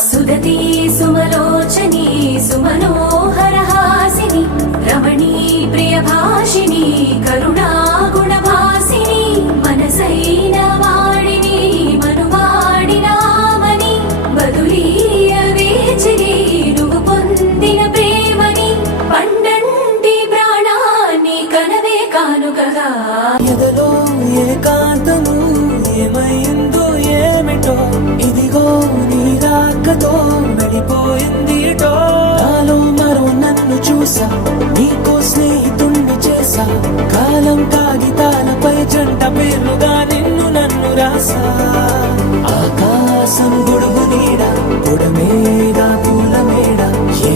सुदती सुमलोचनी सुमनोहरहासिनी रमणी प्रियभाषिणी करुणा गुणभासिनी मनसैन वाणिनी मनुवाडिनामनि बदुलीय वेचिनी నువ్వు పొందిన ప్రేమని పండంటి ప్రాణాన్ని కనవే కానుకగా ఎదలో ఏకాంతము ఏమైందో ఏమిటో ఇదిగో నీ రాకతో వెళ్ళిపోయింది నాలో మరో నన్ను చూసా నీకో స్నేహితుణ్ణి చేసా కాలం కాగితాలపై జంట పేర్లుగా నిన్ను నన్ను రాసా ఆకాశం గొడుగు నీడ పొడమేడ పూల మేడ ఏ